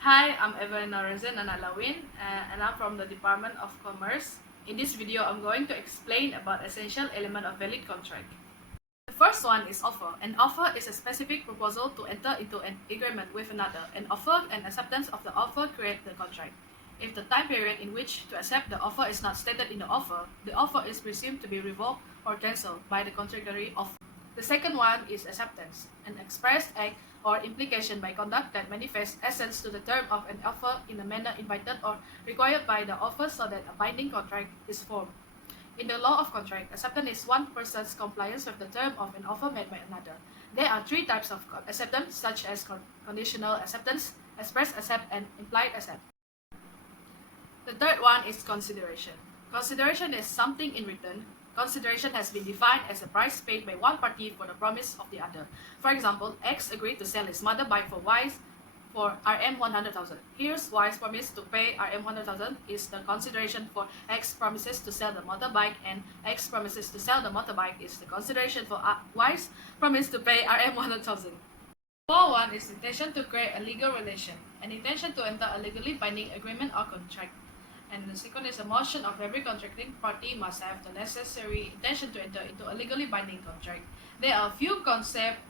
Hi, I'm Evallenna Rozanne Anak Lawin, and I'm from the Department of Commerce. In this video, I'm going to explain about essential element of valid contract. The first one is offer. An offer is a specific proposal to enter into an agreement with another. An offer and acceptance of the offer create the contract. If the time period in which to accept the offer is not stated in the offer is presumed to be revoked or cancelled by the contractory offer. The second one is acceptance, an expressed act or implication by conduct that manifests assent to the term of an offer in a manner invited or required by the offer so that a binding contract is formed. In the law of contract, acceptance is one person's compliance with the term of an offer made by another. There are three types of acceptance, such as conditional acceptance, express accept, and implied accept. The third one is consideration. Consideration is something in return. Consideration has been defined as a price paid by one party for the promise of the other. For example, X agreed to sell his motorbike for Y for Rm 100,000. Here's Y's promise to pay Rm 100,000 is the consideration for X promises to sell the motorbike, and X promises to sell the motorbike is the consideration for Y's promise to pay Rm 100,000. Law 1 is intention to create a legal relation, an intention to enter a legally binding agreement or contract. And the second is a motion of every contracting party must have the necessary intention to enter into a legally binding contract. There are a few concepts.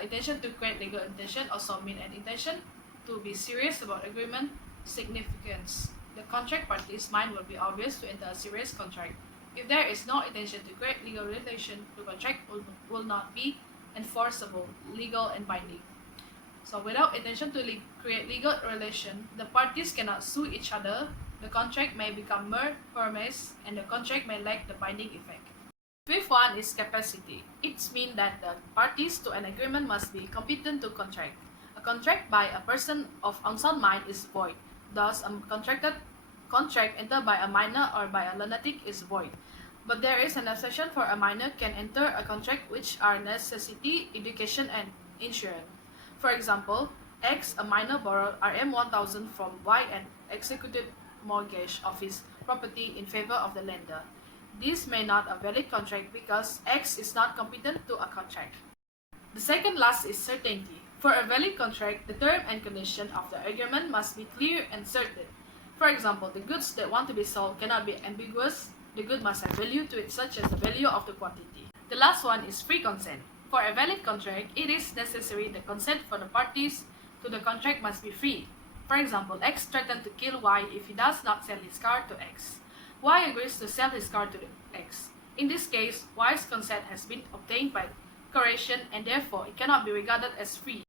Intention to create legal intention also mean an intention to be serious about agreement significance. The contract party's mind will be obvious to enter a serious contract. If there is no intention to create legal relation, the contract will not be enforceable, legal, and binding. So without intention to create legal relation, the parties cannot sue each other. The contract may become mere promise, and the contract may lack the binding effect. Fifth one is capacity. It means that the parties to an agreement must be competent to contract. A contract by a person of unsound mind is void. Thus, a contract entered by a minor or by a lunatic is void. But there is an exception for a minor can enter a contract which are necessity, education, and insurance. For example, X, a minor, borrowed Rm 1,000 from Y and executed mortgage of his property in favor of the lender. This may not a valid contract because X is not competent to a contract. The second last is certainty. For a valid contract, the term and condition of the agreement must be clear and certain. For example, the goods that want to be sold cannot be ambiguous. The good must have value to it, such as the value of the quantity. The last one is free consent. For a valid contract, it is necessary the consent for the parties to the contract must be free. For example, X threatened to kill Y if he does not sell his car to X. Y agrees to sell his car to X. In this case, Y's consent has been obtained by coercion, and therefore it cannot be regarded as free.